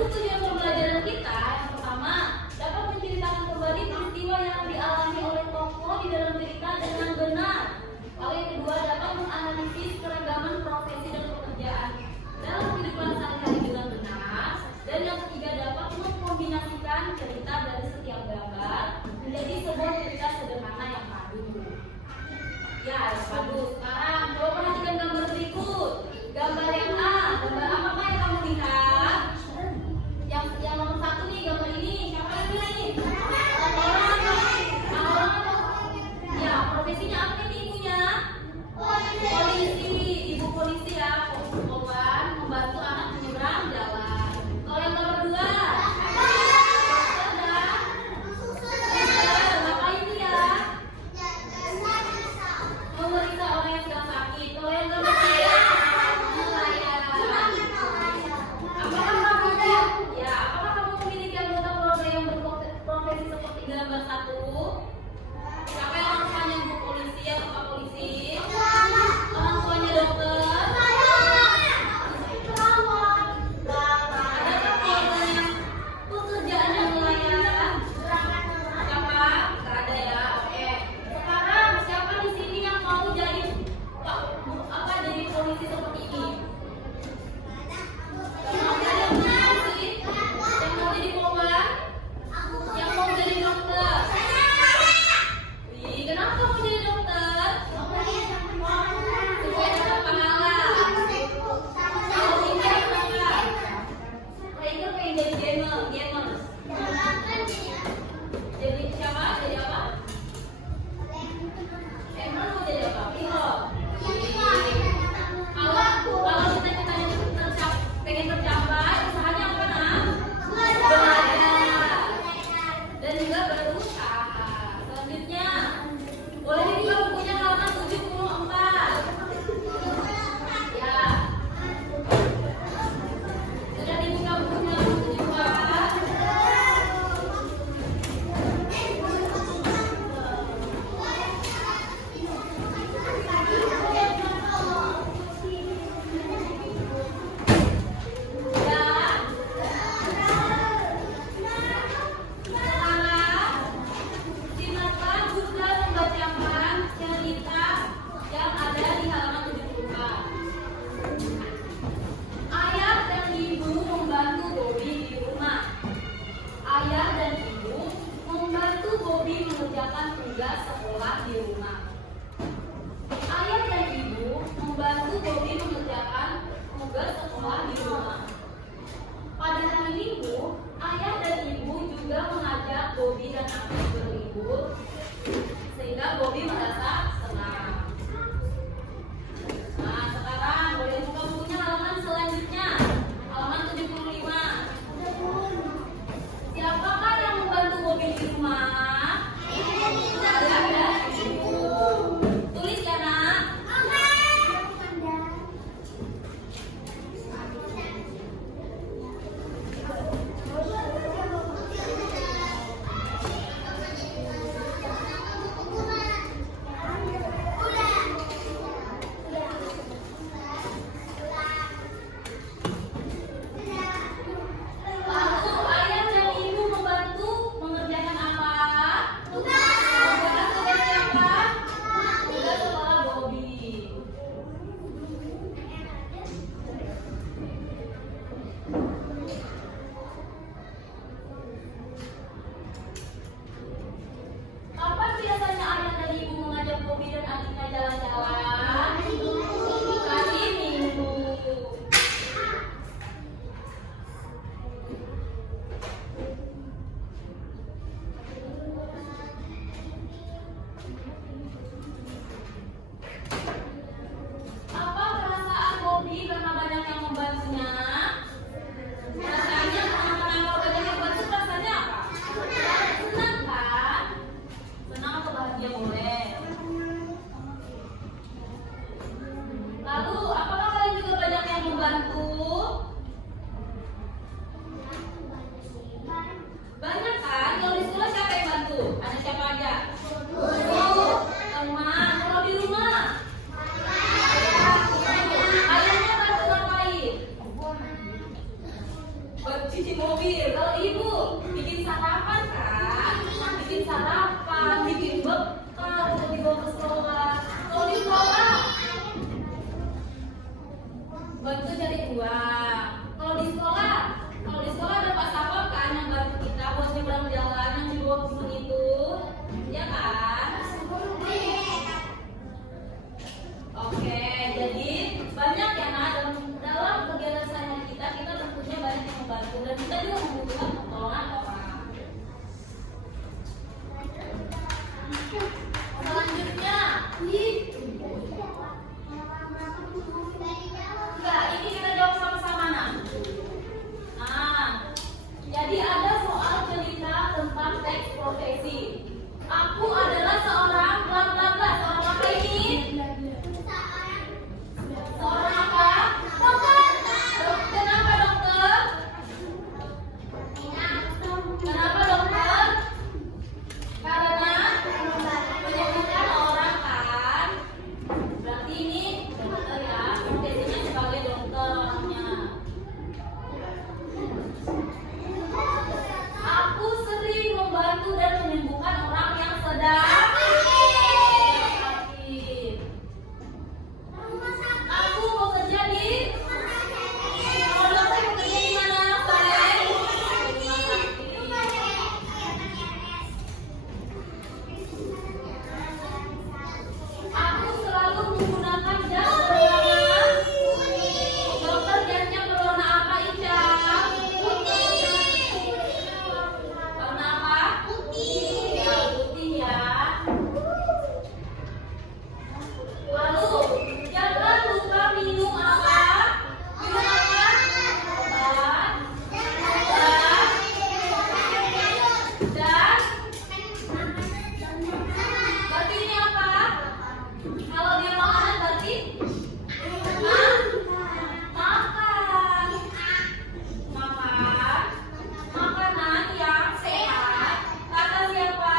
Adapun tujuan pembelajaran kita yang pertama dapat menceritakan kembali peristiwa yang dialami oleh tokoh di dalam cerita dengan benar. Lalu yang kedua dapat menganalisis keragaman profesi dan pekerjaan dalam kehidupan sehari-hari dengan benar. Dan yang ketiga dapat mengkombinasikan cerita dari setiap gambar menjadi sebuah cerita sederhana yang padu. Ya, yang padu. Sekarang coba perhatikan gambar berikut. Gambar yang A, gambar apa yang kamu lihat? Yang nomor satu nih, gambar ini. Siapa ini? Orang. Ya, profesinya apa ini ibunya? Polisi. Ibu polisi ya, korban membantu anak menyeberang jalan. Kalau yang nomor dua, ngapain dia? Memeriksa orang makan, bikin bekal, untuk dibawa ke sekolah. Kalau di sekolah, bantu cari uang. Kalau di sekolah ada Pak Sapam kan yang bantu kita buat nyebrang jalan yang di bawah gunung itu, ya kan? Oke, jadi banyak ya nah dalam kegiatan sehari kita tentunya banyak yang membantu dan kita juga membutuhkan pertolongan orang. Selanjutnya, enggak, ini kita jawab sama-sama nah. Jadi ada soal cerita tentang teks profesi. Aku adalah seorang bla bla bla. Seorang apa ini? Seorang apa? Dokter. Kenapa dokter? Kenapa dokter? Karena menyembuhkan orang kan. Berarti ini dokter ya. Profesinya sebagai dokter orangnya. Aku sering membantu dan menyembuhkan orang yang sedang sakit. Aku bekerja di kalau dokter bekerja di mana? Di rumah sakit. Aku selalu menggunakan jas penerangan. Dokter jasnya berwarna apa, Ica? Warna apa? Putih. Ya, putih ya. Lalu jangan lupa minum apa? Minum apa? Obat. Dan berarti ini apa? Kalau dia makanan berarti makan. Makanan yang sehat. Kata siapa?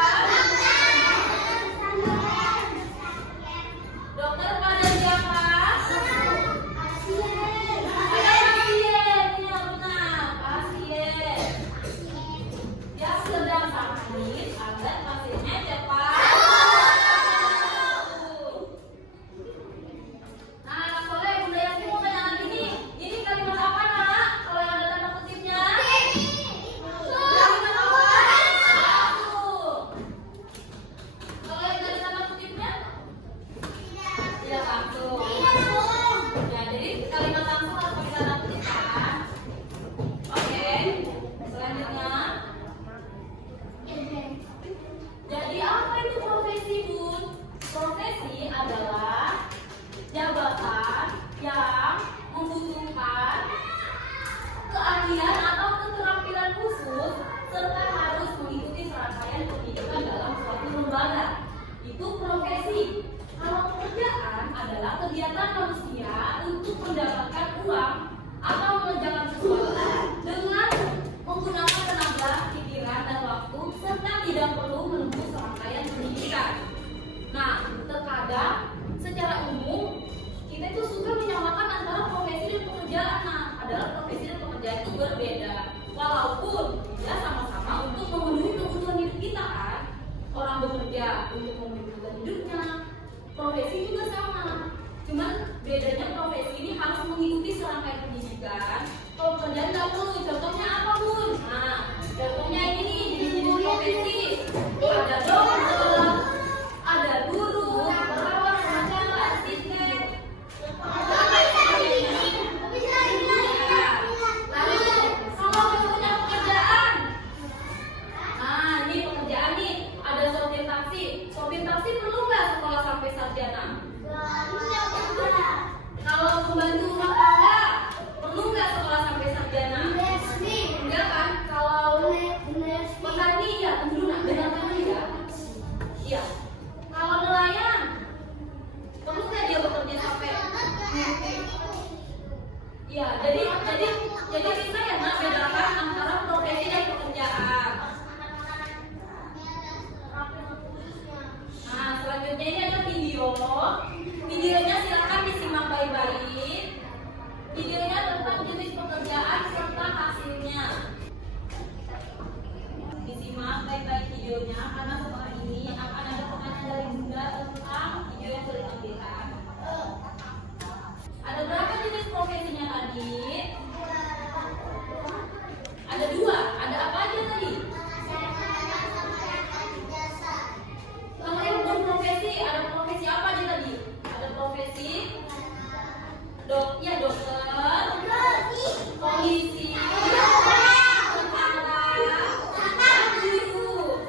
Dokter pada siapa? Pasien. Iya benar, pasien. Yang sedang sakit agar pasiennya cepat sembuh. Nah, Anak Soleh, Bunda Yasmin mau tanya lagi nih. Ini kalimat apa nak? Kalau yang ada tanda kutipnya? Kalimat apa? Satu. Kalau yang ada tanda kutipnya? Tidak langsung. Ya, jadi kalimat langsung harus pakai tanda kutip kan? Oke. Selanjutnya. Jadi apa itu profesi, Bun? Profesi adalah jabatan yang membutuhkan keahlian atau keterampilan khusus serta harus mengikuti serangkaian pendidikan dalam suatu lembaga. Itu profesi. Kalau pekerjaan adalah kegiatan manusia untuk mendapatkan uang atau mengerjakan sesuatu dengan menggunakan tenaga, pikiran, dan waktu serta tidak perlu menempuh serangkaian pendidikan. Nah, terkadang secara umum kita itu suka menyamakan antara profesi dan pekerjaan. Nah, adalah profesi dan pekerjaan itu berbeda. Walaupun ya sama-sama untuk memenuhi kebutuhan hidup kita kan. Orang bekerja untuk memenuhi kebutuhan hidupnya. Profesi juga sama. Cuman bedanya profesi ini harus mengikuti serangkaian pendidikan. Kalau pekerjaan nggak perlu. Contohnya apa, Bun? Nah, contohnya ini nih, jenis-jenis profesi. Ada dokter, ada guru, perawat, pengacara, asisten. Lalu kalau kita punya pekerjaan, nah ini pekerjaan nih, ada sopir taksi. Sopir taksi perlu nggak sekolah sampai sarjana? Kalau pembantu rumah tangga perlu nggak sekolah sampai sarjana? Enggak kan? Kalau petani ya perlu nggak? Benar kan ya? Iya. Kalau nelayan perlu nggak dia bekerja sampai? Iya. Jadi bisa ya nak bedakan antara profesi dan pekerjaan. Nah selanjutnya ini ada video. Videonya silakan disimak baik-baik. Videonya tentang jenis pekerjaan serta hasilnya. Disimak baik-baik videonya karena setelah ini video yang sudah ditampilkan. Ada berapa jenis profesinya tadi? Ada dua. Ada apa aja tadi? Kalau yang berprofesi, ada profesi apa aja tadi? Ada profesi dokter, polisi, tentara, guru.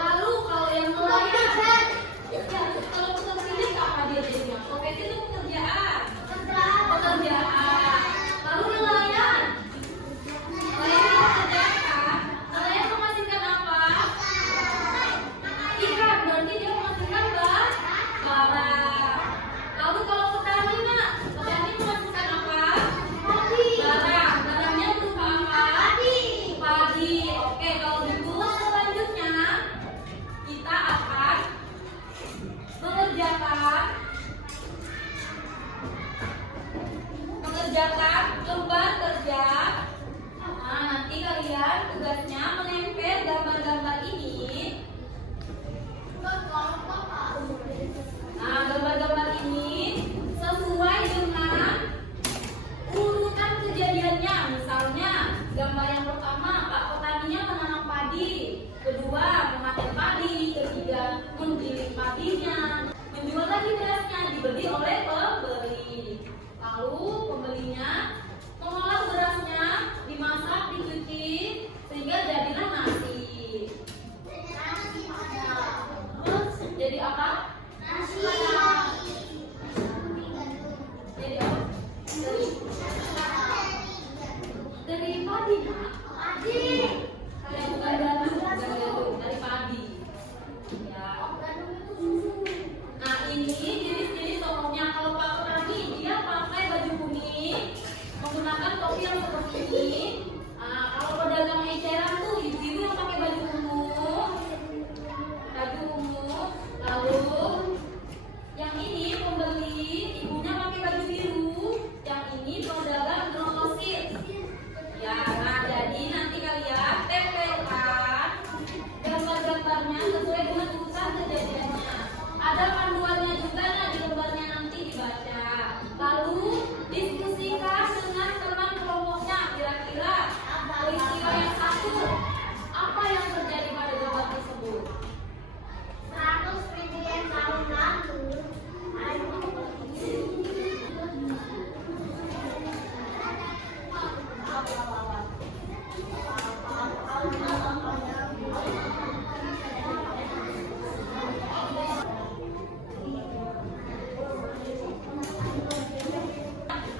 Lalu kalau yang nelayan, ya kalau pekerjaan apa dia jadinya? Profesi itu pekerjaan. Lalu nelayan. Nelayan itu pekerjaan kan? Nelayan menghasilkan apa? Ikan, berarti dia menghasilkan barang. Lalu kalau petani nak, petani menghasilkan apa? Barang. Barangnya berupa apa? Padi. Oke, kalau gitu selanjutnya kita akan mengerjakan lembar kerja. Nah, nanti kalian tugasnya menempel gambar-gambar ini. Nah, gambar-gambar ini sesuai dengan urutan kejadiannya. Misalnya, gambar yang pertama, Pak petaninya menanam padi. Kedua, memanen padi. Ketiga, menggiling padinya. Menjual lagi berasnya, dibeli oleh pembeli. Lalu pembelinya mengolah berasnya, dimasak, dicuci, sehingga jadilah nasi. Terus jadi apa? Jadi apa? Dari padi, nak? Kayak bukan gandum, dari padi. Ya. Nah, ini jenis-jenis tokohnya. Kalau Pak petani, dia pakai baju kuning, menggunakan topi yang seperti ini. Nah, kalau pedagang eceran tuh ibu-ibu yang pakai baju ungu. Lalu yang ini pembeli, ibunya pakai baju biru. Yang ini pedagang grosir. Ya, nah jadi nanti kalian tempelkan gambar-gambarnya sesuai dengan urutan kejadiannya. Ada panduannya juga, nah di lembarnya nanti dibaca. Lalu diskusikan dengan teman kelompoknya. Kira-kira peristiwa yang satu apa yang terjadi pada gambar tersebut? 100.000 tahun lalu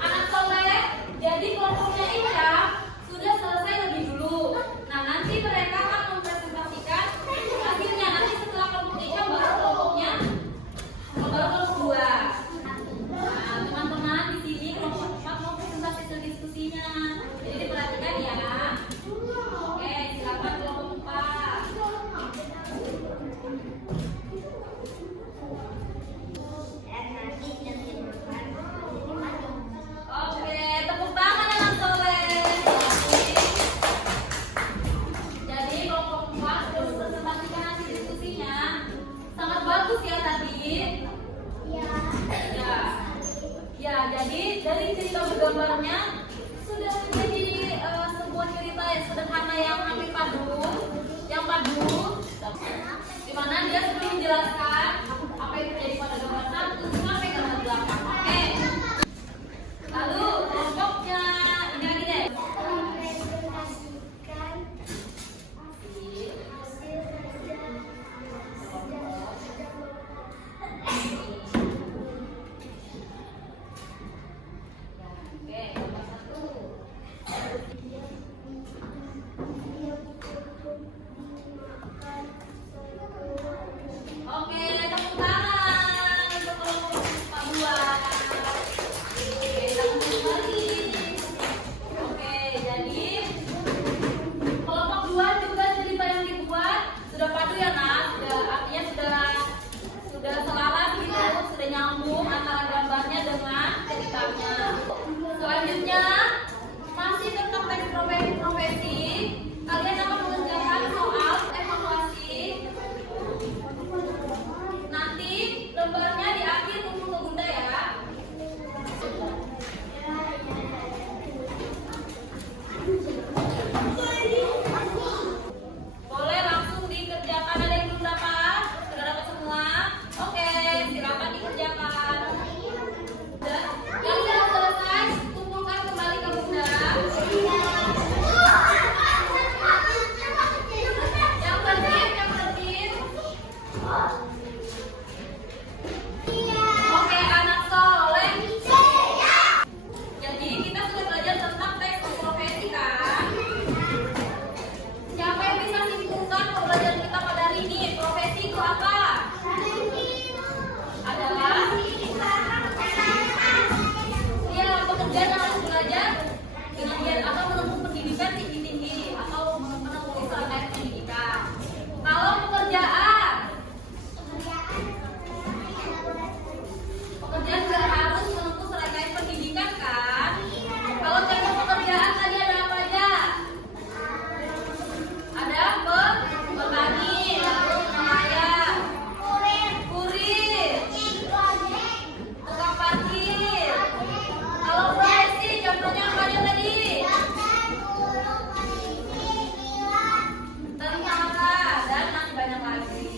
Anak soleh, jadi kelompoknya Ica sudah selesai lebih dulu. Nah, nanti mereka akan mempresentasikan hasilnya. Nanti setelah kelompok Ica baru kelompoknya, baru kelompok 2. Nah, teman-teman di sini kelompok 4 mau presentasi hasil diskusinya. Jadi diperhatikan ya. Oke, silakan kelompok 4. Oke, tepuk tangan anak soleh. Jadi kelompok 4 sudah mempresentasikan hasil diskusinya. Sangat bagus ya tadi. Ya, jadi dari cerita bergambarnya sudah menjadi sebuah cerita yang sederhana yang hampir padu, di mana dia sudah menjelaskan apa yang terjadi pada gambar 1 sampai gambar 8. Oke. Lalu kelompoknya ini lagi deh. Oke, gambar 1. Oke, Oke, anak soleh. Jadi kita sudah belajar tentang teks profesi kan? Siapa yang bisa simpulkan pembelajaran kita pada hari ini? Profesi itu apa? Adalah dia pekerjaan yang harus belajar dengan dia atau menempuh pendidikan tinggi-tinggi atau menempuh serangkaian pendidikan. Kalau pekerjaan juga harus menempuh serangkaian pendidikan kan? Kalau contoh pekerjaan tadi ada apa aja? Ada petani, lalu nelayan, kurir, tukang parkir. Kalau profesi contohnya apa aja tadi? Tentara dan masih banyak lagi.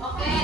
Oke.